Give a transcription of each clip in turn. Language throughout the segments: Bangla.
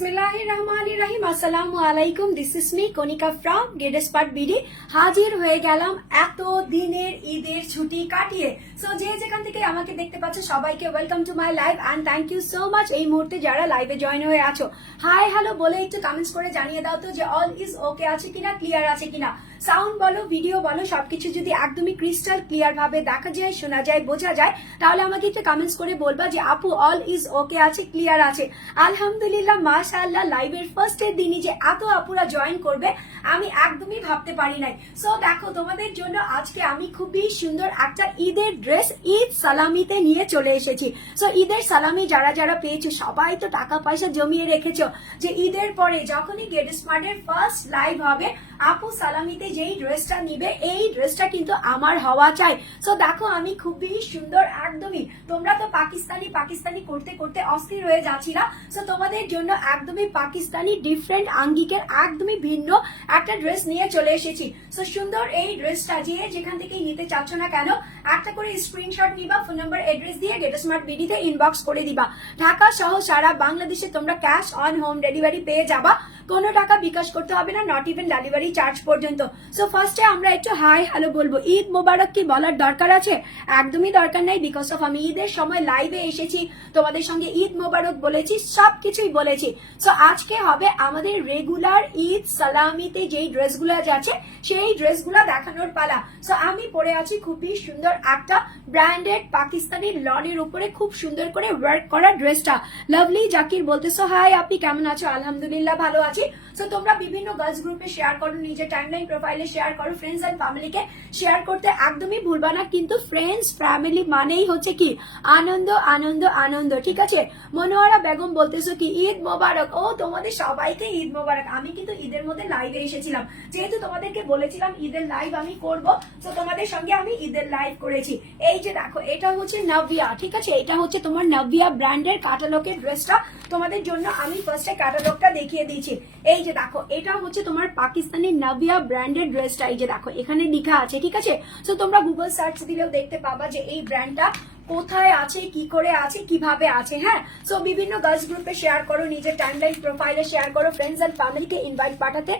বিসমিল্লাহির রহমানির রহিম আসসালামু আলাইকুম this is me Konika from গেডেসপাট BD হাজির হয়ে গেলাম এত দিনের ঈদের ছুটি কাটিয়ে সো যে যেখান থেকে আমাকে দেখতে পাচ্ছ, সবাইকে welcome to my live and thank you so much এই মুহূর্তে যারা লাইভে জয়েন হয়ে আছো। হাই হ্যালো বলে একটু কমেন্টস করে জানিয়ে দাও তো যে অল ইজ ওকে আছে কিনা ক্লিয়ার আছে কিনা। সাউন্ড বলো ভিডিও বলো, সবকিছু যদি একদমই ক্রিস্টাল ক্লিয়ার ভাবে দেখা যায়, শোনা যায়, বোঝা যায়, তাহলে আমাকে একটু কমেন্টস করে বলবা যে আপু অল ইজ ওকে আছে ক্লিয়ার আছে। আলহামদুলিল্লাহ, মাশাআল্লাহ লাইভের ফার্স্ট এর দিনই যে এত আপুরা জয়েন করবে, আমি একদমই ভাবতে পারি নাই। সো দেখো, তোমাদের জন্য আজকে আমি খুবই সুন্দর একটা ঈদের ড্রেস ঈদ সালামিতে নিয়ে চলে এসেছি। সো ঈদের সালামি যারা যারা পেয়েছ, সবাই তো টাকা পয়সা জমিয়ে রেখেছো যে ঈদের পরে যখনই গেট স্মার্টের ফার্স্ট লাইভ হবে আপু, সালামিতে যেই ড্রেসটা নিবে, এই ড্রেসটা কিন্তু আমার হওয়া চাই। সো দেখো, আমি খুবই সুন্দর, একদমই। তোমরা তো পাকিস্তানি পাকিস্তানি করতে করতে অস্থির হয়ে যাচ্ছিলা। সো তোমাদের জন্য একদমই পাকিস্তানি ডিফারেন্ট আঙ্গিকের একদমই ভিন্ন একটা ড্রেস নিয়ে চলে এসেছি। সো সুন্দর এই ড্রেসটা যে যেখান থেকে নিতে চাচ্ছ না কেন, একটা করে স্ক্রিনশট নিবা ফোন নাম্বার এড্রেস দিয়ে ডেটা স্মার্ট বিডিতে ইনবক্স করে দিবা। ঢাকা সহ সারা বাংলাদেশে তোমরা ক্যাশ অন হোম ডেলিভারি পেয়ে যাবা। কোনো টাকা বিকাশ করতে হবে না নট ইভেন ডেলিভারি চার্জ পর্যন্ত। সো ফার্স্টে আমরা একটু হাই হ্যালো বলব। ঈদ মোবারক কি বলার দরকার আছে? একদমই দরকার নাই বিকজ অফ আমি ঈদের সময় লাইভে এসেছি, তোমাদের সঙ্গে ঈদ মোবারক বলেছি সব কিছুই বলেছি। সো আজকে হবে আমাদের রেগুলার ঈদ সালামিতে যেই ড্রেসগুলো আছে, সেই ড্রেসগুলো দেখানোর পালা। সো আমি পরে আছি খুবই সুন্দর একটা ব্র্যান্ডেড পাকিস্তানি লনের উপরে খুব সুন্দর করে ওয়ার্ক করা ড্রেসটা লাভলি জাকির বলতেছো হাই আপনি কেমন আছো? আলহামদুলিল্লাহ, ভালো আছি। সো তোমরা বিভিন্ন গার্লস গ্রুপে শেয়ার করো, নিজের টাইমলাইন প্রোফাইলে শেয়ার করো ফ্রেন্ডস এন্ড ফ্যামিলিকে শেয়ার করতে একদমই ভুলবা না। কিন্তু ফ্রেন্ডস ফ্যামিলি মানেই হচ্ছে কি? আনন্দ আনন্দ আনন্দ, ঠিক আছে? মনোয়ারা বেগম বলতেছো কি, ঈদ মোবারক। ও, তোমাদের সবাইকে ঈদ মোবারক। আমি কিন্তু ঈদের মধ্যে লাইভে এসেছিলাম। যেহেতু তোমাদেরকে বলেছিলাম ঈদের লাইভ আমি করব, তো তোমাদের সঙ্গে আমি ঈদের লাইভ করেছি। এই যে দেখো, এটা হচ্ছে নভিয়া ঠিক আছে? এটা হচ্ছে তোমার নভিয়া ব্র্যান্ডের কাটালকের ড্রেসটা তোমাদের জন্য আমি ফার্স্টে ক্যাটালগটা দেখিয়ে দিয়েছি। এই যে দেখো, এটা হচ্ছে তোমার পাকিস্তানি নাভিয়া ব্র্যান্ডের ড্রেসটা এই যে দেখো, এখানে লিখা আছে, ঠিক আছে? তো তোমরা গুগল সার্চ দিলেও দেখতে পাবা যে এই ব্র্যান্ডটা কোথায় আছে, কি করে আছে, কীভাবে আছে হ্যাঁ? সো বিভিন্ন গার্লস গ্রুপে শেয়ার করো, নিজের টাইম টাইমলাইন প্রোফাইলে শেয়ার করো ফ্রেন্ডস অ্যান্ড ফ্যামিলিকে ইনভাইট পাঠাতে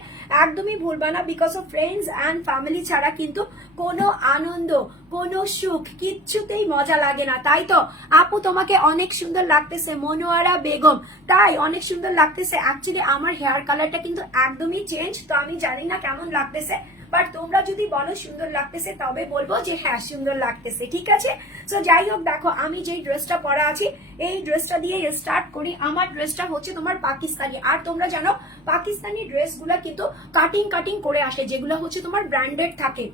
একদমই ভুলবা না because of friends and family ছাড়া কিন্তু কোনো আনন্দ, কোনো সুখ কিচ্ছুতেই মজা লাগে না, তাই তো? আপু, তোমাকে অনেক সুন্দর লাগতেছে, মনোয়ারা বেগম। তাই অনেক সুন্দর লাগতেছে। অ্যাকচুয়ালি আমার হেয়ার কালারটা কিন্তু একদমই চেঞ্জ তো আমি জানি না কেমন লাগতেছে। বাট তোমরা যদি বলো সুন্দর লাগতেছে, তবে বলব যে হ্যাঁ সুন্দর লাগতেছে, ঠিক আছে? তো যাই হোক, দেখো, আমি যেই ড্রেসটা পরা আছি, এই ড্রেসটা দিয়ে স্টার্ট করি। আমার ড্রেসটা হচ্ছে তোমার পাকিস্তানি। আর তোমরা জানো, পাকিস্তানি ড্রেসগুলো কিন্তু কাটিং কাটিং করে আসে, যেগুলো হচ্ছে তোমার ব্র্যান্ডেড থাকে।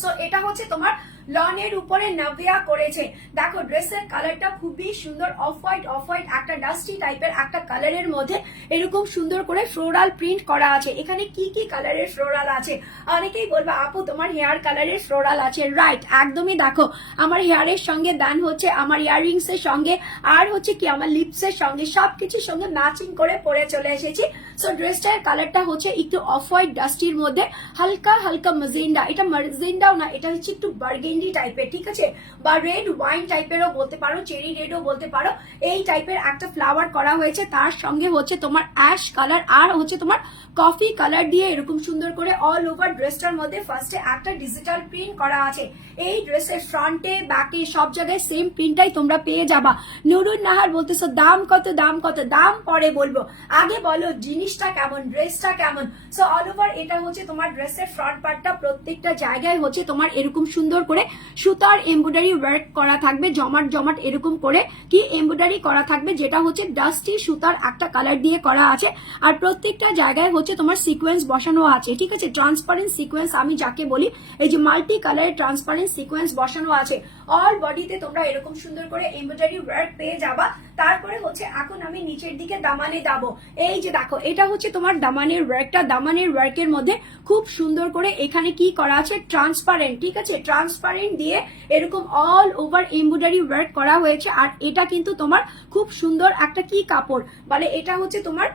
সো এটা হচ্ছে তোমার লনের উপরে নাভিয়া করেছে। দেখো, ড্রেসের কালারটা খুবই সুন্দর অফ হোয়াইট অফ হোয়াইট একটা ডাস্টি টাইপের একটা কালারের মধ্যে এরকম সুন্দর করে ফ্লোরাল প্রিন্ট করা আছে। এখানে কি কি কালারের ফ্লোরাল আছে? অনেকেই বলবে, আপু, তোমার হেয়ার কালারের ফ্লোরাল আছে। রাইট একদমই দেখো, আমার হেয়ারের সঙ্গে দান হচ্ছে, আমার ইয়াররিংস এর সঙ্গে, আর হচ্ছে কি, আমার লিপস এর সঙ্গে, সবকিছুর সঙ্গে ম্যাচিং করে পরে চলে এসেছি। সো ড্রেসটার কালারটা হচ্ছে একটু অফ হোয়াইট ডাস্টির মধ্যে। হালকা হালকা মজেন্ডা এটা মজেন্ডাও না, এটা হচ্ছে একটু বার্গেন্ডি টাইপের ঠিক আছে? বা রেড ওয়াইন টাইপেরও বলতে পারো চেরি রেডও বলতে পারো। এই টাইপের একটা ফ্লাওয়ার করা হয়েছে, তার সঙ্গে হচ্ছে তোমার অ্যাশ কালার আর হচ্ছে তোমার কফি কালার দিয়ে এরকম সুন্দর করে অল ওভার ড্রেসটার মধ্যে ফার্স্টে একটা ডিজিটাল প্রিন্ট করা আছে। এই ড্রেসের ফ্রন্টে ব্যাকে সব জায়গায় সেম প্রিন্টটাই তোমরা পেয়ে যাবা। নুরুন নাহার বলতেছো, দাম কত দাম কত? দাম পরে বলব। আগে বলো জিনিসটা কেমন, ড্রেসটা কেমন? সো অল ওভার এটা হচ্ছে তোমার ড্রেসের ফ্রন্ট পার্টটা প্রত্যেকটা জায়গায় হচ্ছে তোমার এরকম সুন্দর করে সুতার এমব্রয়ডারি ওয়ার্ক করা থাকবে, জমাট জমাট এরকম করে কি এমব্রয়ডারি করা থাকবে, যেটা হচ্ছে ডাস্টি সুতার একটা কালার দিয়ে করা আছে। আর প্রত্যেকটা জায়গায় হচ্ছে তোমার সিকোয়েন্স বসানো আছে, ঠিক আছে? ট্রান্সপারেন্ট সিকোয়েন্স আমি যাকে বলি, এই যে মাল্টি কালারের ট্রান্সপারেন্ট সিকোয়েন্স বসানো আছে। অল বডিতে তোমরা এরকম সুন্দর করে এমব্রয়ডারি ওয়ার্ক পেয়ে যাবা। তারপরে হচ্ছে, এখন আমি নিচের দিকে দামানে দাবো। এই যে দেখো, এটা হচ্ছে তোমার দামানের ওয়ার্কটা দামানের ওয়ার্কের মধ্যে খুব সুন্দর করে এখানে কি করা আছে? ট্রান্সপারেন্ট ঠিক আছে? ট্রান্সপারেন্ট দিয়ে এরকম অল ওভার এমব্রয়ডারি ওয়ার্ক করা হয়েছে। আর এটা কিন্তু তোমার খুব সুন্দর একটা কি কাপড়? মানে এটা হচ্ছে তোমার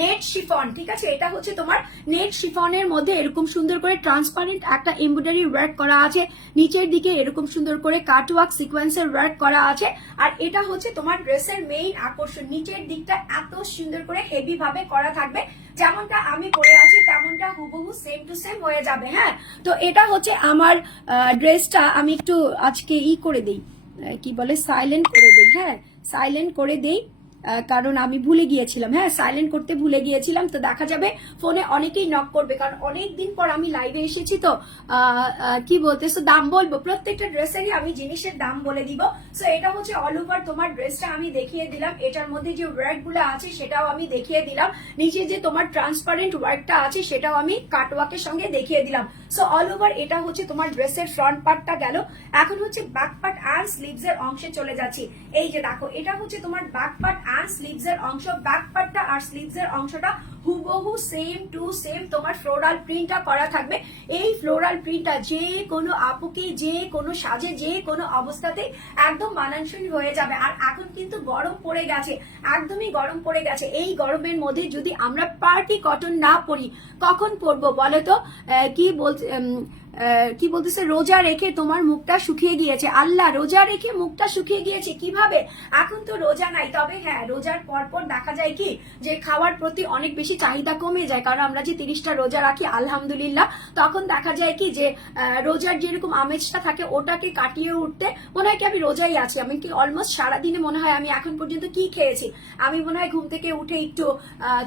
নেট শিফন, ঠিক আছে? এটা হচ্ছে তোমার নেট শিফনের মধ্যে এরকম সুন্দর করে ট্রান্সপারেন্ট একটা এমব্রয়ডারি ওয়ার্ক করা আছে। নিচের দিকে এরকম সুন্দর করে কাটওয়ার্ক সিকোয়েন্সের ওয়ার্ক করা আছে। আর এটা হচ্ছে তোমার ড্রেসের মেইন আকর্ষণ। নিচের দিকটা এত সুন্দর করে হেভি ভাবে করা থাকবে। যেমনটা আমি পরে আছি, তেমনটা হুবহু সেম টু সেম হয়ে যাবে হ্যাঁ? তো এটা হচ্ছে আমার ড্রেসটা আমি একটু আজকে ই করে দিই। কি বলে? সাইলেন্ট করে দিই হ্যাঁ? সাইলেন্ট করে দিই। কারণ আমি ভুলে গিয়েছিলাম। হ্যাঁ সাইলেন্ট করতে ভুলে গিয়েছিলাম, তো দেখা যাবে ফোনে অনেকেই নক করবে, কারণ অনেক দিন পর আমি লাইভে এসেছি তো কি বলতেছো দাম বলব, প্রত্যেকটা ড্রেসেরই আমি জিনিসের দাম বলে দিব। সো এটা হচ্ছে অল ওভার তোমার ড্রেসটা আমি দেখিয়ে দিলাম, এটার মধ্যে যে ওয়ার্কগুলো আছে সেটাও আমি দেখিয়ে দিলাম। নিচে যে তোমার ট্রান্সপারেন্ট ওয়ার্কটা আছে সেটাও আমি কাটওয়ার্কের সঙ্গে দেখিয়ে দিলাম। সো অল ওভার এটা হচ্ছে তোমার ড্রেসের ফ্রন্ট পার্টটা গেল। এখন হচ্ছে ব্যাক পার্ট আর স্লিভস এর অংশে চলে যাচ্ছি। এই যে দেখো, এটা হচ্ছে তোমার ব্যাক পার্ট আর স্লিভস এর অংশ ব্যাক পার্টটা আর স্লিভস এর অংশটা হুবহু সেম টু সেম তোমার ফ্লোরাল প্রিন্টটা করা থাকবে। এই ফ্লোরাল প্রিন্টটা যে কোনো আপুকে যে কোনো সাজে যে কোনো অবস্থাতে একদম মানানসই হয়ে যাবে। আর এখন কিন্তু গরম পড়ে গেছে একদমই গরম পড়ে গেছে। এই গরমের মধ্যে যদি আমরা পার্টি কটন না পরি কখন পরবো বলো তো? কি আহ, কি বলতেছে? রোজা রেখে তোমার মুখটা শুকিয়ে গিয়েছে। আল্লাহ, রোজা রেখে মুখটা শুকিয়ে গিয়েছে। কীভাবে? এখন তো রোজা নাই। তবে হ্যাঁ রোজার পর পর দেখা যায় কি, যে খাওয়ার প্রতি অনেক বেশি চাহিদা কমে যায়। কারণ আমরা যে তিরিশটা রোজা রাখি, আলহামদুলিল্লাহ, তখন দেখা যায় কি, যে রোজার যেরকম আমেজটা থাকে, ওটাকে কাটিয়ে উঠতে মনে হয় কি, আমি রোজাই আছি। আমি কি অলমোস্ট সারাদিনে মনে হয় আমি এখন পর্যন্ত কি খেয়েছি? আমি মনে হয় ঘুম থেকে উঠে একটু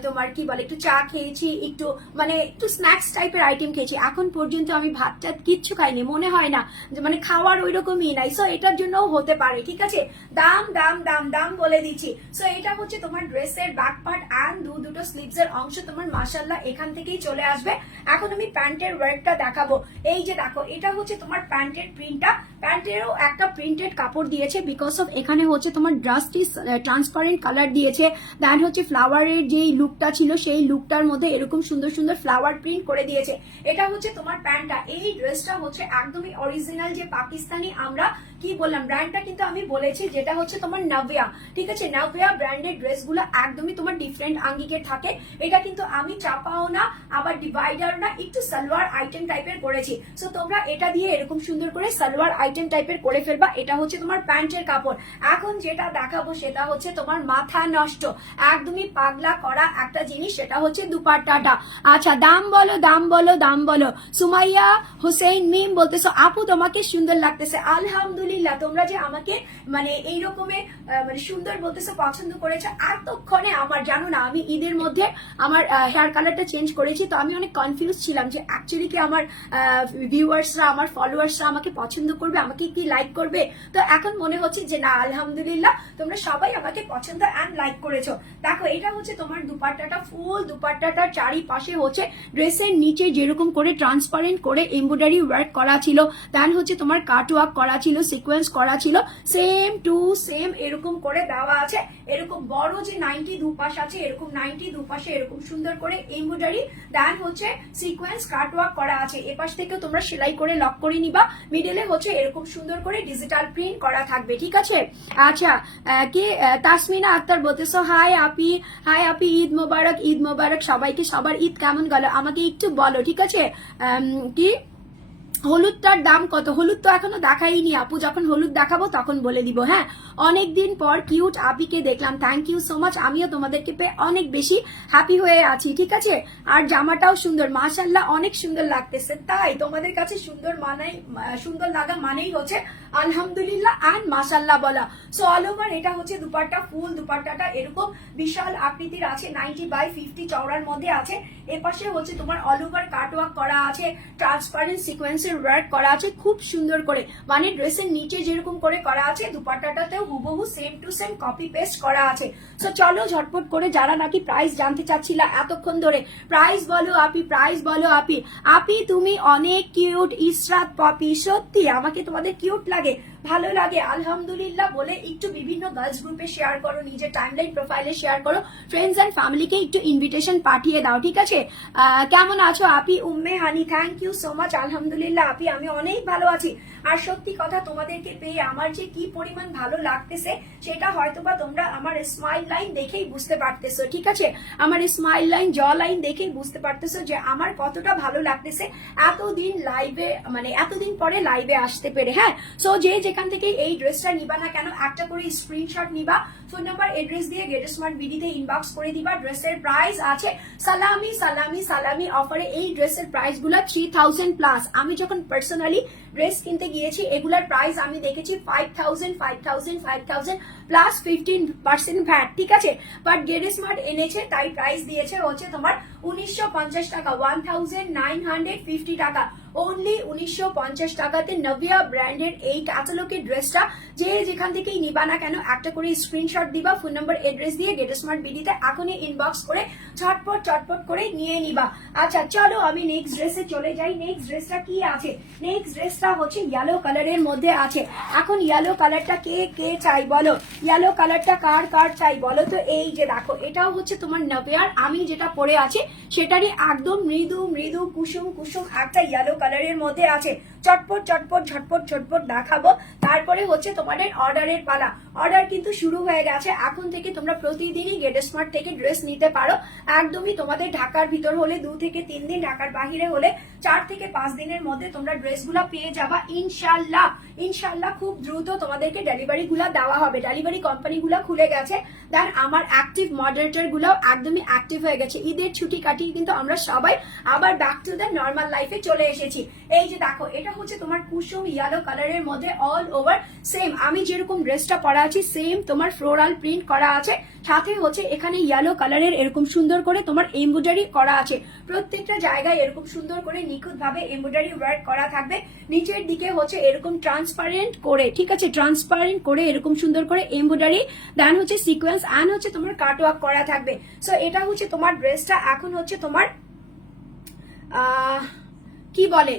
তোমার কি বলে, একটু চা খেয়েছি, একটু মানে একটু স্ন্যাক্স টাইপের আইটেম খেয়েছি। এখন পর্যন্ত আমি ভাত টাত কিচ্ছু খাইনি মনে হয় না। যে মানে খাওয়ার ওই রকমই নাই। সো এটার জন্য হতে পারে, ঠিক আছে? দাম দাম দাম দাম বলে দিচ্ছি। সো এটা হচ্ছে তোমার ড্রেসের ব্যাক পার্ট অ্যান্ড দু দুটো স্লিভস এর অংশ তোমার মাসাল্লাহ এখান থেকেই চলে আসবে। এখন আমি প্যান্টের ওয়ার্কটা দেখাবো। এই যে দেখো, এটা হচ্ছে তোমার প্যান্টের প্রিন্টটা প্যান্টেরও একটা প্রিন্টেড কাপড় দিয়েছে বিকজ অফ এখানে হচ্ছে তোমার ড্রাস্টি ট্রান্সপারেন্ট কালার দিয়েছে। দেন হচ্ছে ফ্লাওয়ারের যেই লুকটা ছিল, সেই লুকটার মধ্যে এরকম সুন্দর সুন্দর ফ্লাওয়ার প্রিন্ট করে দিয়েছে। এটা হচ্ছে তোমার প্যান্টটা। এই ড্রেসটা হচ্ছে একদমই অরিজিনাল যে পাকিস্তানি আমরা কি বললাম? ব্র্যান্ডটা কিন্তু আমি বলেছি, যেটা হচ্ছে তোমার নাভিয়া, ঠিক আছে? নাভিয়া ব্র্যান্ডের ড্রেসগুলো একদমই তোমার ডিফারেন্ট আঙ্গিকের থাকে। এটা কিন্তু আমি চাপাও না, আবার ডিভাইডার না, একটু সালোয়ার আইটেম টাইপের করেছি। সো তোমরা এটা দিয়ে এরকম সুন্দর করে সালোয়ার আইটেম টাইপের করে ফেলবা। এটা হচ্ছে তোমার প্যান্টের কাপড়। এখন যেটা দেখাবো সেটা হচ্ছে তোমার মাথা নষ্ট। একদমই পাগলা করা একটা জিনিস, সেটা হচ্ছে দুপাট্টাটা। আচ্ছা দাম বলো দাম বলো দাম বলো। সুমাইয়া হোসেন মিম বলতেছো, আপু, তোমাকে সুন্দর লাগতেছে। আলহামদুলিল্লাহ তোমরা যে আমাকে মানে এই রকমের মানে সুন্দর বলতেছো, পছন্দ করেছ এতক্ষণে আমার, জানো না, আমি ঈদের মধ্যে আমার হেয়ার কালারটা চেঞ্জ করেছি, তো আমি অনেক কনফিউজ ছিলাম যে অ্যাকচুয়ালি কি আমার ভিউয়ার্সরা আমার ফলোয়ার্সরা আমাকে পছন্দ করবে, আমাকে কি লাইক করবে? তো এখন মনে হচ্ছে যে না, আলহামদুলিল্লাহ, তোমরা সবাই আমাকে পছন্দ অ্যান্ড লাইক করেছ। দেখো, এটা হচ্ছে তোমার দুপাট্টাটা ফুল দুপাট্টাটার চারিপাশে হচ্ছে ড্রেসের নিচে যেরকম করে ট্রান্সপারেন্ট করে এমব্রয়ডারি ওয়ার্ক করা ছিল দেন হচ্ছে তোমার কাট ওয়ার্ক করা ছিল সিকোয়েন্স করা ছিল সেম টু সেম এরকম করে দেওয়া আছে। এরকম বড় যে নাইনটি দুপাশ আছে, এরকম নাইনটি দুপাশে এরকম সুন্দর করে এমব্রয়ডারি দেন হচ্ছে সিকোয়েন্স কাট ওয়ার্ক করা আছে। এপাশ থেকেও তোমরা সেলাই করে লক করে নিবা। মিডলে হচ্ছে এরকম সুন্দর করে ডিজিটাল প্রিন্ট করা থাকবে, ঠিক আছে? আচ্ছা কি তাসমিনা আক্তার বলতেছো হাই আপি হাই আপি, ঈদ মোবারক ঈদ মোবারক, সবাইকে সবার ঈদ কেমন গেল? আমাকে একটু বলো, ঠিক আছে? কি? হলুদটার দাম কত? হলুদ তো এখনও দেখাইনি আপু। যখন হলুদ দেখাবো তখন বলে দিব হ্যাঁ? অনেকদিন পর কিউট আপিকে দেখলাম। থ্যাংক ইউ সো মাচ আমিও তোমাদেরকে পেয়ে অনেক বেশি হ্যাপি হয়ে আছি, ঠিক আছে? আর জামাটাও সুন্দর। মাশাল্লাহ অনেক সুন্দর লাগতেছে। তাই তোমাদের কাছে সুন্দর মানাই সুন্দর লাগা মানেই হচ্ছে আলহামদুলিল্লাহ অ্যান্ড মাশাল্লাহ বলা। সো অল ওভার এটা হচ্ছে দুপাট্টা, ফুল দুপাট্টাটা এরকম বিশাল আকৃতির আছে নাইনটি বাই ফিফটি চওড়ার মধ্যে আছে। এপাশে হচ্ছে তোমার অল ওভার কাটওয়ার্ক করা আছে ট্রান্সপারেন্ট সিকোয়েন্সের ওয়ার্ক করা আছে, খুব সুন্দর করে। মানে ড্রেসের নিচে যেরকম করে করা আছে, দুপাট্টাটাতেও হুবহু same to same copy paste করা আছে। সো চলো ঝটপট করে যারা নাকি প্রাইস জানতে চাচ্ছিলা এতক্ষণ ধরে প্রাইস বলো আপি প্রাইস বলো আপি। আপি, তুমি অনেক কিউট ইসরাত, পপি, সত্যি, আমাকে তোমাদের কিউট লাগে। লাগে ভালো লাগে, আলহামদুলিল্লাহ বলে একটু বিভিন্ন গার্লস গ্রুপে শেয়ার করো, নিজের টাইমলাইন প্রোফাইলে শেয়ার করো। ফ্রেন্ডস অ্যান্ড ফ্যামিলিকে একটু ইনভিটেশন পাঠিয়ে দাও, ঠিক আছে? কেমন আছো আপি, Umme, Honey? Thank you so much আলহামদুলিল্লাহ আপি, আমি অনেক ভালো আছি। আর সত্যি কথা তোমাদেরকে পেয়ে আমার যে কি পরিমাণ ভালো লাগতেছে, সেটা হয়তোবা তোমরা আমার স্মাইল লাইন দেখেই বুঝতে পারতেছো, ঠিক আছে? আমার স্মাইল লাইন জ লাইন দেখেই বুঝতে পারতেছো যে আমার কতটা ভালো লাগতেছে। এতদিন লাইভে মানে এতদিন পরে লাইভে আসতে পেরে হ্যাঁ? সো যে যেখান থেকে এই ড্রেসটা নিবা না কেন? একটা করে স্ক্রিনশট নিবা। ফোন নাম্বার এড্রেস দিয়ে গেট স্মার্ট বিডিতে ইনবক্স করে দিবা। ড্রেসের প্রাইস আছে সালামি সালামি সালামি অফারে এই ড্রেসের প্রাইসগুলো থ্রি থাউজেন্ড প্লাস আমি যখন পার্সোনালি ড্রেস কিনতে গিয়েছি, এগুলার প্রাইস আমি দেখেছি five thousand five thousand five thousand plus fifteen percent VAT ঠিক আছে? বাট গেট স্মার্ট এনেছে, তাই প্রাইস দিয়েছে হচ্ছে তোমার উনিশশো পঞ্চাশ টাকা one thousand nine hundred fifty টাকা। অনলি উনিশশো পঞ্চাশ টাকাতে নভিয়া ব্র্যান্ডের এই ক্যাটালগের ড্রেসটা যে যেখান থেকেই নিবা না কেন, একটা করে স্ক্রিনশট দিবা ফোন নম্বর এড্রেস দিয়ে গেট স্মার্ট বিডিতে এখনই ইনবক্স করে ঝটপট চটপট করে নিয়ে নিবা। আচ্ছা চলো আমি নেক্সট ড্রেসে চলে যাই। নেক্সট ড্রেসটা কি আছে? নেক্সট ড্রেসটা হচ্ছে ইয়েলো কালারের মধ্যে আছে। এখন ইয়েলো কালারটা কে কে চাই বলো? ইয়েলো কালারটা কার কার চাই বলো তো? এই যে দেখো, এটাও হচ্ছে তোমার নভিয়ার আমি যেটা পরে আছি, সেটারই একদম মৃদু মৃদু কুসুম কুসুম একটা ইয়েলো কালারের মধ্যে আছে। চটপট চটপট, ঝটপট ঝটপট দেখাবো। তারপরে হচ্ছে তোমাদের অর্ডারের পালা। অর্ডার কিন্তু শুরু হয়ে গেছে। এখন থেকে তোমরা প্রতিদিনই গেট স্মার্ট থেকে ড্রেস নিতে পারো। একদমই তোমাদের ঢাকার ভিতর হলে, দু থেকে তিন দিন ঢাকার বাহিরে হলে চার থেকে পাঁচ দিনের মধ্যে তোমরা ড্রেসগুলো পেয়ে যাবা ইনশাল্লাহ ইনশাল্লাহ খুব দ্রুত তোমাদেরকে ডেলিভারি গুলা দেওয়া হবে। ডেলিভারি কোম্পানি গুলো খুলে গেছে। দেন আমার অ্যাক্টিভ মডারেটরগুলো একদমই অ্যাক্টিভ হয়ে গেছে। ঈদের ছুটি কাটিয়ে কিন্তু আমরা সবাই আবার ব্যাক টু দ্য নর্মাল লাইফে চলে এসেছি। এই যে দেখো, এটা হচ্ছে তোমার কুসুম ইয়েলো কালারের মধ্যে অল ওভার সেম আমি যেরকম ড্রেসটা পরা আছি সেম তোমার ফ্লোরাল প্রিন্ট করা আছে। সাথে হচ্ছে এখানে ইয়েলো কালারের এরকম সুন্দর করে তোমার এমব্রয়ডারি করা আছে। প্রত্যেকটা জায়গায় এরকম সুন্দর করে নিখুঁত ভাবে এমব্রয়ডারি ওয়ার্ক করা থাকবে। নিচের দিকে হচ্ছে এরকম ট্রান্সপারেন্ট করে, ঠিক আছে? ট্রান্সপারেন্ট করে এরকম সুন্দর করে এমব্রয়ডারি দেন হচ্ছে সিকোয়েন্স অ্যান্ড হচ্ছে তোমার কাট ওয়ার্ক করা থাকবে। সো এটা হচ্ছে তোমার ড্রেসটা এখন হচ্ছে তোমার কি বলে?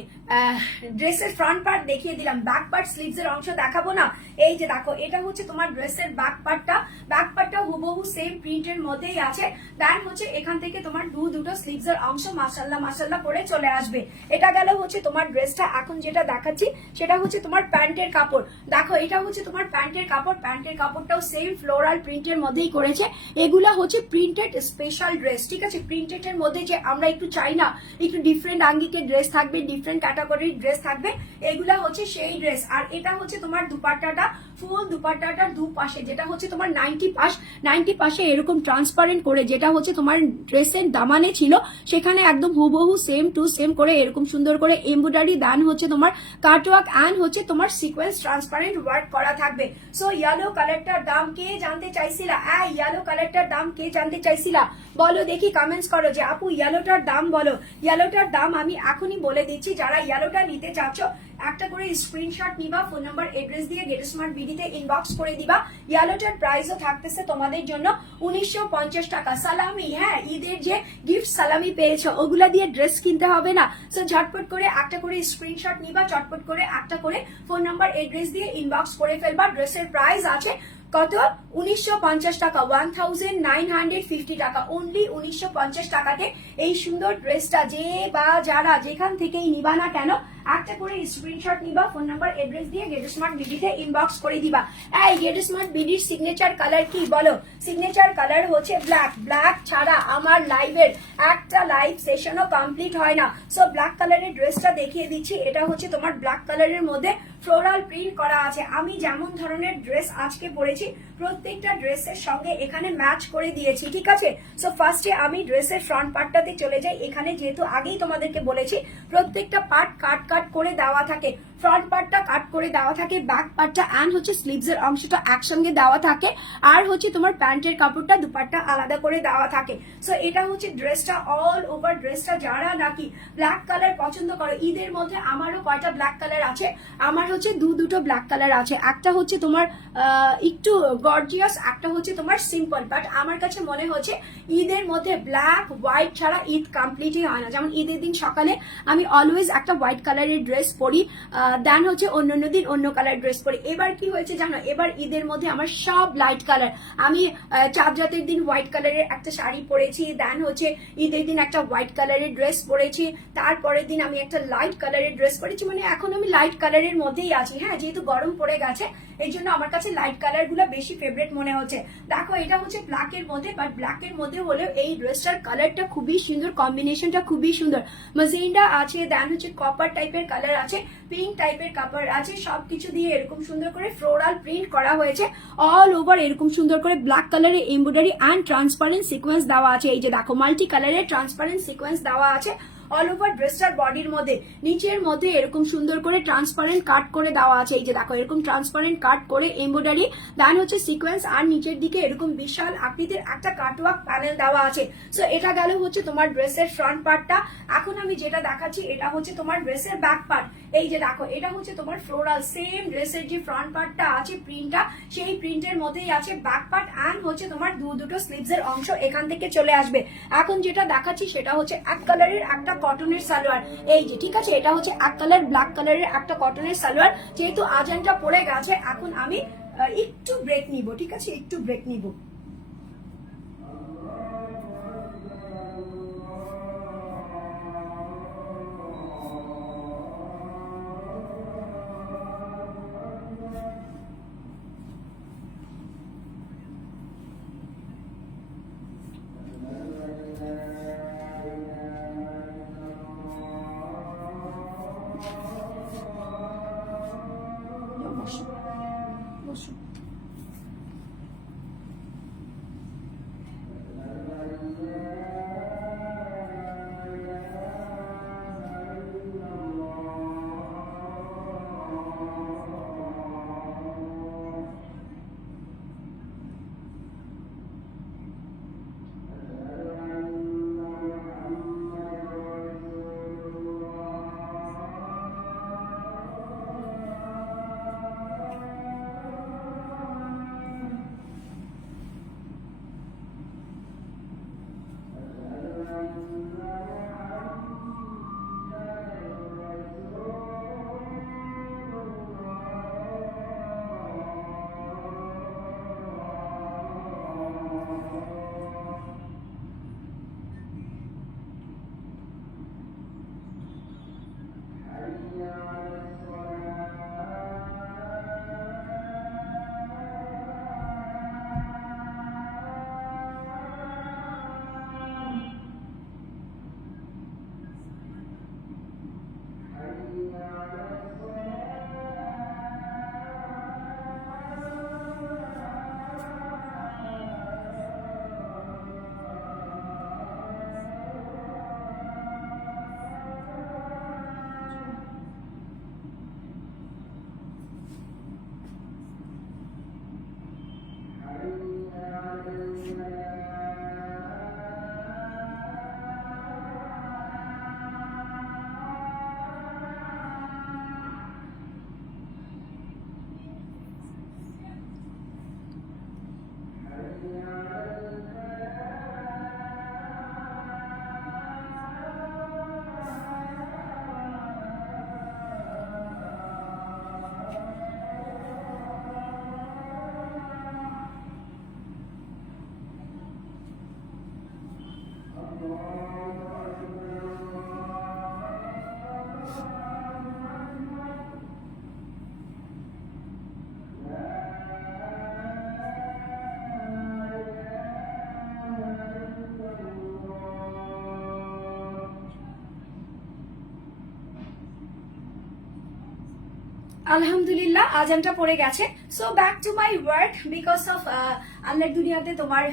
ড্রেসের ফ্রন্ট পার্ট দেখিয়ে দিলাম ব্যাক পার্ট স্লিভস এর অংশ দেখাবো না। এই যে দেখো, এটা হচ্ছে তোমার ড্রেসের ব্যাক পার্টটা ব্যাক পার্টটা হুবহু সেম প্রিন্টের মধ্যেই আছে। দেন হচ্ছে এখান থেকে তোমার দু দুটো স্লিভস এর অংশ মাসাল্লাহ মাসাল্লাহ করে চলে আসবে। এটা গেল হচ্ছে তোমার ড্রেসটা এখন যেটা দেখাচ্ছি, সেটা হচ্ছে তোমার প্যান্টের কাপড়। দেখো, এটা হচ্ছে তোমার প্যান্টের কাপড়। প্যান্টের কাপড়টাও সেম ফ্লোরাল প্রিন্টের মধ্যেই করেছে। এগুলা হচ্ছে প্রিন্টেড স্পেশাল ড্রেস ঠিক আছে? প্রিন্টেড এর মধ্যে যে আমরা একটু চাই না, একটু ডিফারেন্ট আঙ্গিকের ড্রেস থাকবে ডিফারেন্ট ক্যাটাগরির ড্রেস থাকবে। এগুলা হচ্ছে সেই ড্রেস আর এটা হচ্ছে তোমার দুপাট্টাটা ফুল দুপাট্টাটার দু পাশে যেটা হচ্ছে তোমার নাইনটি পাশ নাইনটি পাশে এরকম ট্রান্সপারেন্ট করে, যেটা হচ্ছে তোমার ড্রেসের দামানে ছিল, সেখানে একদম হুবহু সেম টু সেম করে, এরকম সুন্দর করে এমব্রয়ডারি দান হচ্ছে তোমার কাটওয়ার্ক অ্যান্ড হচ্ছে তোমার সিকোয়েন্স ট্রান্সপারেন্ট ওয়ার্ক করা থাকবে। সো ইয়েলো কালারটার দাম কে জানতে চাইছিলা? এই ইয়েলো কালারটার দাম কে জানতে চাইছিলা? বলো দেখি কমেন্টস করো যে, আপু ইয়েলোটার দাম বলো। ইয়েলোটার দাম আমি এখনই বলে দিচ্ছি। যারা ইয়েলোটা নিতে চাচ্ছ, একটা করে স্ক্রিনশট নিবা ফোন নাম্বার এড্রেস দিয়ে গেট স্মার্ট বিডিতে ইনবক্স করে দিবা। ইয়েলোটার প্রাইসও থাকতেছে তোমাদের জন্য উনিশশো পঞ্চাশ টাকা। সালামি হ্যাঁ ঈদের যে গিফট সালামি পেয়েছ, ওগুলা দিয়ে ড্রেস কিনতে হবে না। সো ঝটপট করে একটা করে স্ক্রিনশট নিবা, চটপট করে একটা করে ফোন নাম্বার এড্রেস দিয়ে ইনবক্স করে ফেলবা ড্রেসের প্রাইস আছে কত উনিশশো পঞ্চাশ টাকা, one thousand nine hundred fifty টাকা। অনলি উনিশশো পঞ্চাশ টাকাতে এই সুন্দর ড্রেসটা যে বা যারা যেখান থেকেই নিবা না কেন একটা করে স্ক্রিনশট নিবা ফোন নাম্বার এড্রেস দিয়ে গেট স্মার্ট বিডিতে ইনবক্স করে দিবা। এই গেট স্মার্ট বিডির সিগনেচার কালার কি বলো? সিগনেচার কালার হচ্ছে ব্ল্যাক ব্ল্যাক ছাড়া আমার লাইভের একটা লাইভ সেশনও কমপ্লিট হয় না। সো ব্ল্যাক কালারের ড্রেসটা দেখিয়ে দিচ্ছি। এটা হচ্ছে তোমার ব্ল্যাক কালারের মধ্যে ফ্লোরাল প্রিন্ট করা আছে। আমি যেমন ধরনের ড্রেস আজকে পরেছি, প্রত্যেকটা ড্রেসের সঙ্গে এখানে ম্যাচ করে দিয়েছি, ঠিক আছে? সো ফার্স্টে আমি ড্রেসের ফ্রন্ট পার্টটাতে চলে যাই। এখানে যেহেতু আগেই তোমাদেরকে বলেছি, প্রত্যেকটা পার্ট কাট কাট করে দেওয়া থাকে। ফ্রন্ট পার্টটা কাট করে দেওয়া থাকে ব্যাক পার্টটা অ্যান্ড হচ্ছে স্লিভস এর অংশটা একসঙ্গে দেওয়া থাকে। আর হচ্ছে তোমার প্যান্টের কাপড়টা দুপাট্টা আলাদা করে দেওয়া থাকে। সো এটা হচ্ছে ড্রেসটা অল ওভার ড্রেসটা যারা নাকি ব্ল্যাক কালার পছন্দ করো, ঈদের মধ্যে আমারও কয়টা ব্ল্যাক কালার আছে? আমার হচ্ছে দু দুটো ব্ল্যাক কালার আছে। একটা হচ্ছে তোমার একটু গর্জিয়াস একটা হচ্ছে তোমার সিম্পল বাট আমার কাছে মনে হচ্ছে ঈদের মধ্যে ব্ল্যাক হোয়াইট ছাড়া ঈদ কমপ্লিটই হয় না। যেমন ঈদের দিন সকালে আমি অলওয়েজ একটা হোয়াইট কালারের ড্রেস পরি দেন হচ্ছে অন্য অন্য দিন অন্য কালার ড্রেস পরে। এবার কি হয়েছে জানো? এবার ঈদের মধ্যে আমার সব লাইট কালার আমি আহ, চাঁদ রাতের দিন হোয়াইট কালারের একটা শাড়ি পরেছি দেন হচ্ছে ঈদের দিন একটা হোয়াইট কালারের ড্রেস পরেছি তারপরের দিন আমি একটা লাইট কালারের ড্রেস পরেছি মানে এখন আমি লাইট কালারের মধ্যেই আছি। হ্যাঁ যেহেতু গরম পড়ে গেছে এই জন্য আমার কাছে লাইট কালারগুলো বেশি ফেভারিট মনে হচ্ছে। দেখো এটা হচ্ছে ব্ল্যাক এর মধ্যে বাট ব্ল্যাক এর মধ্যে হলেও এই ড্রেসটার কালারটা খুবই সুন্দর কম্বিনেশনটা খুবই সুন্দর। মাজেন্ডা আছে দেন হচ্ছে কপার টাইপের কালার আছে পিঙ্ক টাইপের কাপড় আছে, সবকিছু দিয়ে এরকম সুন্দর করে ফ্লোরাল প্রিন্ট করা হয়েছে। অল ওভার এরকম সুন্দর করে ব্ল্যাক কালারের এমব্রয়ডারি অ্যান্ড ট্রান্সপারেন্ট সিকোয়েন্স দেওয়া আছে। এই যে দেখো মাল্টি কালারের ট্রান্সপারেন্ট সিকোয়েন্স দেওয়া আছে। অল ওভার ড্রেসটার বডির মধ্যে। নিচের মধ্যে এরকম সুন্দর করে ট্রান্সপারেন্ট কাট করে দেওয়া আছে। এই যে দেখো, এরকম ট্রান্সপারেন্ট কাট করে এমব্রয়ডারি দেন হচ্ছে সিকোয়েন্স আর নিচের দিকে এরকম বিশাল আকৃতির একটা কাটওয়ার্ক প্যানেল দেওয়া আছে। সো এটা গেল হচ্ছে তোমার ড্রেসের ফ্রন্ট পার্টটা এখন আমি যেটা দেখাচ্ছি, এটা হচ্ছে তোমার ড্রেসের ব্যাক পার্ট এই যে দেখো, এটা হচ্ছে তোমার ফ্লোরাল সেম ড্রেসের যে ফ্রন্ট পার্টটা আছে প্রিন্টটা সেই প্রিন্টের মধ্যেই আছে ব্যাক পার্ট অ্যান্ড হচ্ছে তোমার দু দুটো স্লিভস এর অংশ এখান থেকে চলে আসবে। এখন যেটা দেখাচ্ছি, সেটা হচ্ছে এক কালারের একটা কটনের সালোয়ার। এই যে, ঠিক আছে? এটা হচ্ছে এক কালার ব্ল্যাক কালারের একটা কটনের সালোয়ার। যেহেতু আজানটা পড়ে গেছে, এখন আমি একটু ব্রেক নিব, ঠিক আছে? একটু ব্রেক নিব। próximo. আলহামদুলিল্লাহ আজানটা পড়ে গেছে। So back to my work because of আল্লাহর দুনিয়াতে তোমার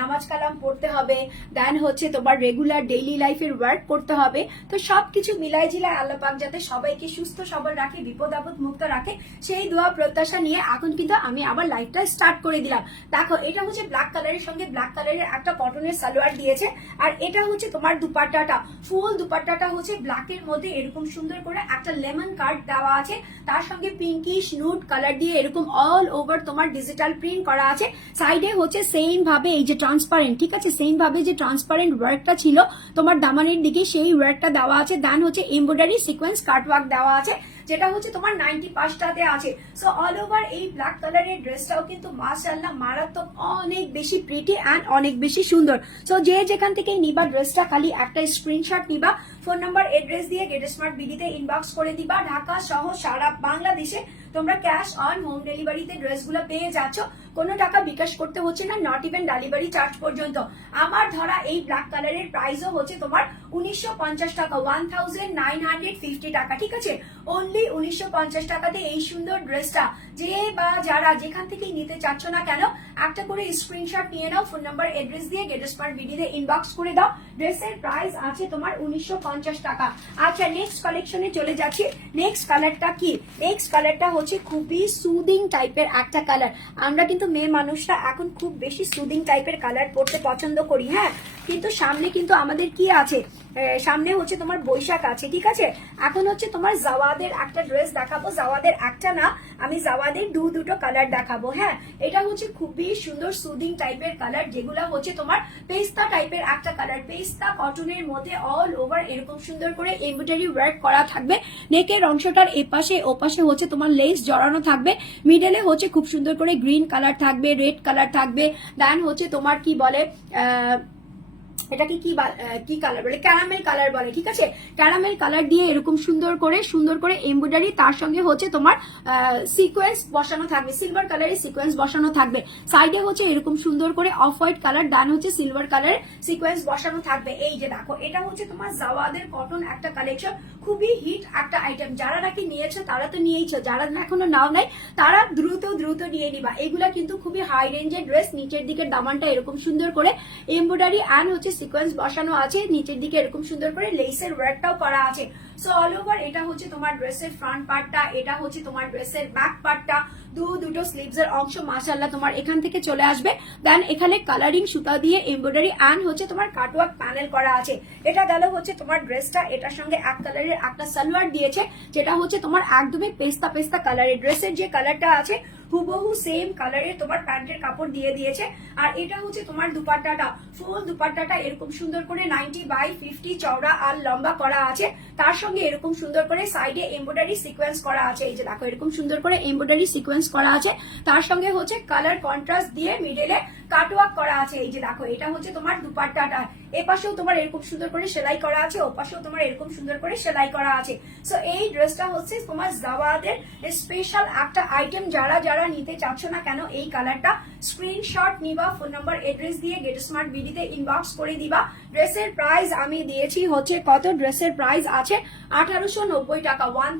নামাজ কালাম পড়তে হবে দেন হচ্ছে তোমার রেগুলার ডেইলি লাইফের ওয়ার্ক করতে হবে। তো সবকিছু মিলাই জিলাই আল্লাহ পাক যাতে সবাইকে সুস্থ, সবল রাখে, বিপদ, আপদ মুক্ত রাখে, সেই দোয়া, প্রত্যাশা নিয়ে এখন কিন্তু আমি আবার লাইফটা স্টার্ট করে দিলাম। দেখো, এটা হচ্ছে ব্ল্যাক কালারের সঙ্গে ব্ল্যাক কালারের একটা কটনের সালোয়ার দিয়েছে, আর এটা হচ্ছে তোমার দুপাট্টাটা। ফুল দুপাট্টাটা হচ্ছে ব্ল্যাকের মধ্যে এরকম সুন্দর করে একটা লেমন কার্ড দেওয়া আছে, তার সঙ্গে পিঙ্কিশ নুড কালার দিয়ে এরকম অল ওভার তোমার ডিজিটাল প্রিন্ট করা আছে। সাইডে হচ্ছে সেম ভাবে এই যে ট্রান্সপারেন্ট ঠিক আছে? সেম ভাবে যে ট্রান্সপারেন্ট ওয়ার্কটা ছিল, তোমার দামানের দিকে সেই ওয়ার্কটা দেওয়া আছে। দেন হচ্ছে এমব্রয়ডারি সিকোয়েন্স কাটওয়ার্ক দেওয়া আছে, যেটা হচ্ছে তোমার নাইনটি পাঁচটাতে আছে। সো অল ওভার এই ব্ল্যাক কালারের ড্রেসটাও কিন্তু মাশাআল্লাহ মারাত্মক অনেক বেশি প্রিটি অ্যান্ড অনেক বেশি সুন্দর। সো যে যেখান থেকে নিবা ড্রেসটা খালি একটা স্ক্রিনশট নিবা ফোন নাম্বার এড্রেস দিয়ে গেট স্মার্ট বিডিতে ইনবক্স করে দিবা। ঢাকা সহ সারা বাংলাদেশে তোমরা ক্যাশ অন হোম ডেলিভারিতে ড্রেসগুলো পেয়ে যাচ্ছ। কোনো টাকা বিকাশ করতে হচ্ছে না নট ইভেন ডেলিভারি চার্জ পর্যন্ত। আমার ধরা এই ব্ল্যাক কালারের প্রাইসও হচ্ছে তোমার উনিশশো পঞ্চাশ টাকা ওয়ান টাকা, ঠিক আছে? অনলি উনিশশো পঞ্চাশ টাকাতে এই সুন্দর ড্রেসটা যে বা যারা যেখান থেকেই নিতে চাচ্ছ না কেন, একটা করে স্ক্রিনশট নিয়ে নাও ফোন নাম্বার এড্রেস দিয়ে গেট স্মার্ট বিডিতে ইনবক্স করে দাও। ড্রেসের প্রাইস আছে তোমার উনিশশো পঞ্চাশ টাকা। আচ্ছা নেক্সট কালেকশনে চলে যাচ্ছি। নেক্সট কালারটা কি? নেক্সট কালারটা হচ্ছে খুবই সুদিং টাইপের একটা কালার আমরা কিন্তু মেয়ে মানুষরা এখন খুব বেশি সুদিং টাইপের কালার পরতে পছন্দ করি হ্যাঁ? কিন্তু সামনে কিন্তু আমাদের কি আছে? সামনে হচ্ছে তোমার বৈশাখ আছে, ঠিক আছে? এখন হচ্ছে তোমার জাওয়াদের একটা ড্রেস দেখাবো। জাওয়াদের একটা না, আমি জাওয়াদের দু দুটো কালার দেখাবো হ্যাঁ? এটা হচ্ছে খুবই সুন্দর সুদিং টাইপের কালার যেগুলো হচ্ছে তোমার পেস্তা টাইপের একটা কালার পেস্তা কটনের মধ্যে অল ওভার এরকম সুন্দর করে এমব্রয়ডারি ওয়ার্ক করা থাকবে। নেকের অংশটার এপাশে, ওপাশে হচ্ছে তোমার লেস জড়ানো থাকবে। মিডলে হচ্ছে খুব সুন্দর করে গ্রিন কালার থাকবে রেড কালার থাকবে। দেন হচ্ছে তোমার কি বলে, আহ এটাকে কি কি কালার বলে? ক্যারামেল কালার বলে, ঠিক আছে? ক্যারামেল কালার দিয়ে এরকম সুন্দর করে সুন্দর করে এমব্রয়ডারি তার সঙ্গে হচ্ছে তোমার সিকোয়েন্স বসানো থাকবে। সিলভার কালারের সিকোয়েন্স বসানো থাকবে। সাইডে হচ্ছে এরকম সুন্দর করে অফ হোয়াইট কালার দান হচ্ছে সিলভার কালারের সিকোয়েন্স বসানো থাকবে। এই যে দেখো, এটা হচ্ছে তোমার জাওয়াদের কটন একটা কালেকশন খুবই হিট একটা আইটেম যারা নাকি নিয়েছো, তারা তো নিয়েইছো। যারা এখনও নাও নাই, তারা দ্রুত দ্রুত নিয়ে নিবা। এগুলা কিন্তু খুবই হাই রেঞ্জের ড্রেস নিচের দিকের দামানটা এরকম সুন্দর করে এমব্রয়ডারি অ্যান্ড হচ্ছে সিকোয়েন্স বসানো আছে, নিচের দিকে এরকম সুন্দর করে লেসের ওয়ার্কটাও করা আছে। সো অল ওভার এটা হচ্ছে তোমার ড্রেসের ফ্রন্ট পার্টটা এটা হচ্ছে তোমার ড্রেসের ব্যাক পার্টটা দু, দুটো স্লিভস এর অংশ মাশাল্লাহ তোমার এখান থেকে চলে আসবে। দেন এখানে কালারিং সুতা দিয়ে এমব্রয়ডারি অ্যান্ড হচ্ছে তোমার কাটওয়ার্ক প্যানেল করা আছে। এটা গেল হচ্ছে তোমার ড্রেসটা এটার সঙ্গে এক কালারের একটা সালোয়ার দিয়েছে, যেটা হচ্ছে তোমার একদমই পেস্তা পেস্তা কালারের ড্রেসের যে কালারটা আছে হুবহু সেম কালারের তোমার প্যান্টের কাপড় দিয়ে দিয়েছে। আর এটা হচ্ছে তোমার দুপাট্টাটা। ফুল দুপাট্টাটা এরকম সুন্দর করে নাইনটি বাই ফিফটি চওড়া আর লম্বা করা আছে। তার সঙ্গে এরকম সুন্দর করে সাইডে এমব্রয়ডারি সিকোয়েন্স করা আছে। এই যে দেখো, এরকম সুন্দর করে এমব্রয়ডারি সিকোয়েন্স করা আছে। তার সঙ্গে হচ্ছে কালার কন্ট্রাস্ট দিয়ে মিডলে কাটওয়ার্ক করা আছে। এই যে দেখো, এটা হচ্ছে তোমার দুপাট্টাটা। এপাশেও তোমার এরকম সুন্দর করে সেলাই করা আছে ওপাশেও তোমার এরকম সুন্দর করে সেলাই করা আছে। সো এই ড্রেসটা হচ্ছে তোমার জাওয়াদের স্পেশাল একটা আইটেম যারা যারা নিতে চাচ্ছ না কেন, এই কালারটা স্ক্রিনশট নিবা ফোন নাম্বার এড্রেস দিয়ে গেট স্মার্ট বিডিতে ইনবক্স করে দিবা। ড্রেসের প্রাইস আমি দিয়েছি হচ্ছে কত? ড্রেসের প্রাইস আছে আঠারোশো নব্বই টাকা ওয়ান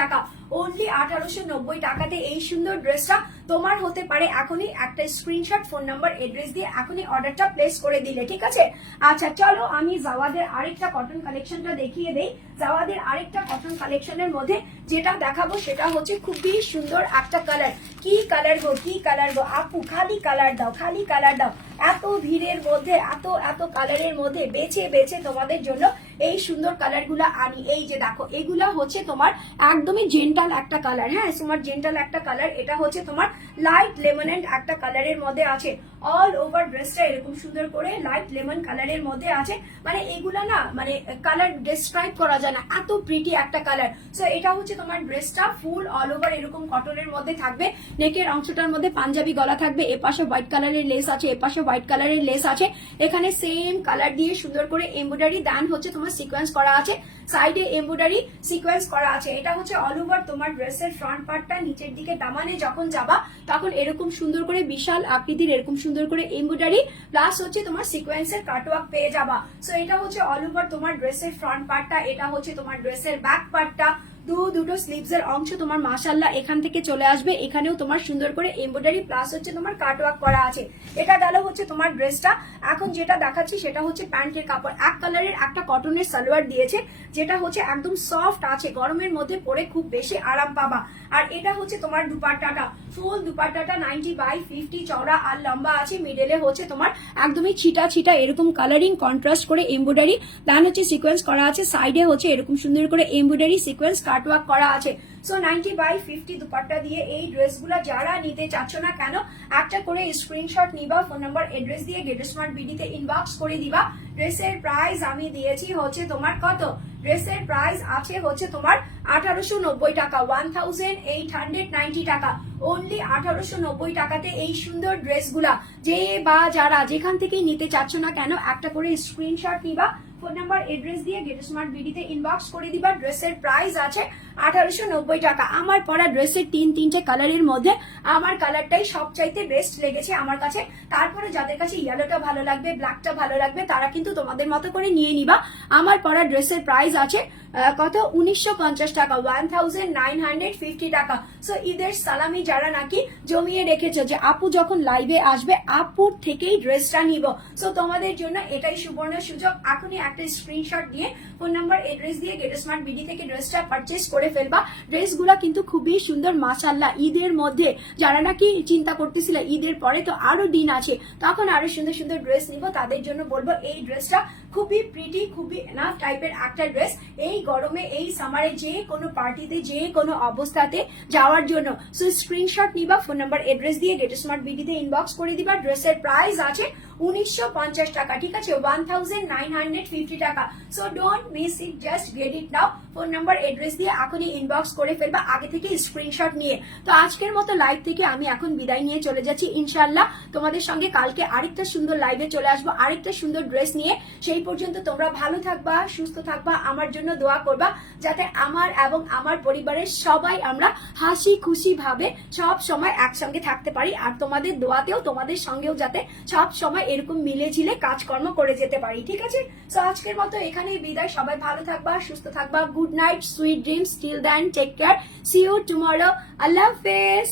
টাকা। অনলি আঠারোশো নব্বই টাকাতে এই সুন্দর ড্রেসটা তোমার হতে পারে। এখনই একটা স্ক্রিনশট ফোন নাম্বার এড্রেস দিয়ে এখনই অর্ডারটা প্লেস করে দিলে, ঠিক আছে? আচ্ছা চলো আমি জাওয়াদের আরেকটা কটন কালেকশনটা দেখিয়ে দেই। জাওয়াদের আরেকটা কটন কালেকশনের মধ্যে যেটা দেখাবো সেটা হচ্ছে খুবই সুন্দর একটা কালার কি কালার গো, কি কালার গো? আপু, খালি কালার দাও, খালি কালার দাও। এত ভিড়ের মধ্যে, এত এত কালারের মধ্যে বেছে বেছে তোমাদের জন্য এই সুন্দর কালারগুলো আনি। এই যে দেখো, এগুলা হচ্ছে তোমার একদমই জেন্টাল একটা কালার হ্যাঁ তোমার জেন্টাল একটা কালার এটা হচ্ছে তোমার লাইট লেমন একটা কালারের মধ্যে আছে। অল ওভার ড্রেসটা এরকম সুন্দর করে লাইট লেমন কালারের মধ্যে আছে। মানে এগুলা না মানে কালার ডেসক্রাইব করা যায় না এত প্রিটি একটা কালার সো এটা হচ্ছে তোমার ড্রেসটা ফুল অল ওভার এরকম কটনের মধ্যে থাকবে নেকের অংশটার মধ্যে পাঞ্জাবি গলা থাকবে, এপাশে হোয়াইট কালারের লেস আছে, এপাশে হোয়াইট কালারের লেস আছে। এখানে সেম কালার দিয়ে সুন্দর করে এমব্রয়ডারি দান হচ্ছে, তোমার সিকোয়েন্স করা আছে। সাইডে এমব্রয়ডারি সিকোয়েন্স করা আছে। এটা হচ্ছে অল ওভার তোমার ড্রেসের ফ্রন্ট পার্টটা নিচের দিকে দামানে যখন যাবা, তখন এরকম সুন্দর করে বিশাল আকৃতির এরকম সুন্দর করে এমব্রয়ডারি প্লাস হচ্ছে তোমার সিকোয়েন্সের কাটওয়ার্ক পেয়ে যাবা। সো এটা হচ্ছে অল ওভার তোমার ড্রেসের ফ্রন্ট পার্টটা এটা হচ্ছে তোমার ড্রেসের ব্যাক পার্টটা দু দুটো স্লিভস এর অংশ তোমার মাশাল্লাহ এখান থেকে চলে আসবে। এখানেও তোমার সুন্দর করে এমব্রয়ডারি প্লাস হচ্ছে তোমার কাটওয়ার্ক করা আছে। এটা গেল হচ্ছে তোমার ড্রেসটা। এখন যেটা দেখাচ্ছি সেটা হচ্ছে প্যান্টের কাপড়। এক কালারের একটা কটনের সালোয়ার দিয়েছে, যেটা হচ্ছে একদম সফট আছে, গরমের মধ্যে পরে খুব বেশি আরাম পাবা। আর এটা হচ্ছে তোমার দুপাট্টাটা। ফুল দুপাট্টাটা নাইনটি বাই ফিফটি চওড়া আর লম্বা আছে মিডলে হচ্ছে তোমার একদমই ছিটা ছিটা, এরকম কালারিং কন্ট্রাস্ট করে এমব্রয়ডারি দেন হচ্ছে সিকোয়েন্স করা আছে সাইডে হচ্ছে এরকম সুন্দর করে এমব্রয়ডারি সিকোয়েন্স কাট কাটওয়ার্ক করা আছে। So ninety by fifty dupatta দিয়ে এই ড্রেসগুলো যারা নিতে চাচ্ছ না কেন, একটা করে স্ক্রিনশট নিবা ফোন নাম্বার এড্রেস দিয়ে গেট স্মার্ট বিডিতে ইনবক্স করে দিবা। ড্রেসের প্রাইস আমি দিয়েছি হচ্ছে তোমার কত? ড্রেসের প্রাইস আছে হচ্ছে তোমার আঠারোশো নব্বই টাকা one thousand eight hundred ninety টাকা। অনলি আঠারোশো নব্বই টাকাতে এই সুন্দর ড্রেসগুলা, যে বা যারা যেখান থেকেই নিতে চাচ্ছ না কেন, একটা করে স্ক্রিনশট নিবা। ফোন নাম্বার এড্রেস দিয়ে গেট স্মার্ট বিডিতে ইনবক্স করে দিবা। ড্রেসের প্রাইস আছে আঠারোশো নব্বই টাকা। আমার পরা ড্রেসের তিন তিনটে কালারের মধ্যে আমার কালারটাই সবচাইতে বেস্ট লেগেছে আমার কাছে। তারপরে যাদের কাছে ইয়েলোটা ভালো লাগবে ব্ল্যাকটা ভালো লাগবে, তারা কিন্তু তোমাদের মতো করে নিয়ে নিবা। আমার পরা ড্রেসের প্রাইস আছে কত? উনিশশো পঞ্চাশ টাকা ওয়ান টাকা। সো ঈদের সালামি যারা নাকি জমিয়ে রেখেছো যে আপু যখন লাইভে আসবে, আপুর থেকেই ড্রেসটা নিব। সো তোমাদের জন্য এটাই সুবর্ণ সুযোগ। এখনই একটা স্ক্রিনশট দিয়ে ফোন নাম্বার এড্রেস দিয়ে গেট স্মার্ট বিডি থেকে ড্রেসটা পারচেস করে ফেলবা। ড্রেসগুলো কিন্তু খুবই সুন্দর মাসাল্লাহ ঈদের মধ্যে যারা নাকি চিন্তা করতেছিল ঈদের পরে তো আরও দিন আছে, তখন আরও সুন্দর সুন্দর ড্রেস নিব। তাদের জন্য বলব এই ড্রেসটা খুবই প্রিটি খুবই এনাফ টাইপের একটা ড্রেস এই গরমে, এই সামারে যে কোনো পার্টিতে যে কোনো অবস্থাতে যাওয়ার জন্য। সো স্ক্রিনশট নিবা ফোন নাম্বার এড্রেস দিয়ে গেট স্মার্ট বিডিতে ইনবক্স করে দিবা ড্রেসের প্রাইস আছে। উনিশশো পঞ্চাশ টাকা। ঠিক আছে one thousand nine hundred fifty টাকা। So don't miss it just get it now phone number address দিয়ে এখনই ইনবক্স করে ফেলবা, আগে থেকে স্ক্রিনশট নিয়ে। তো আজকের মতো লাইভ থেকে আমি এখন বিদায় নিয়ে চলে যাচ্ছি ইনশাল্লাহ তোমাদের সঙ্গে কালকে আরেকটা সুন্দর লাইভে চলে আসব, আরেকটা সুন্দর ড্রেস নিয়ে। সেই পর্যন্ত তোমরা ভালো থাকবা, সুস্থ থাকবা, আমার জন্য দোয়া করবা, যাতে আমার এবং আমার পরিবারের সবাই আমরা হাসি খুশি ভাবে সব সময় একসঙ্গে থাকতে পারি। আর তোমাদের দোয়াতেও, তোমাদের সঙ্গেও যাতে সব সময় এরকম মিলে ঝিলে কাজকর্ম করে যেতে পারি, ঠিক আছে? সো আজকের মতো এখানেই বিদায়। সবাই ভালো থাকবা, সুস্থ থাকবা। Good night sweet dreams till then take care see you tomorrow আল্লাহ হাফেজ।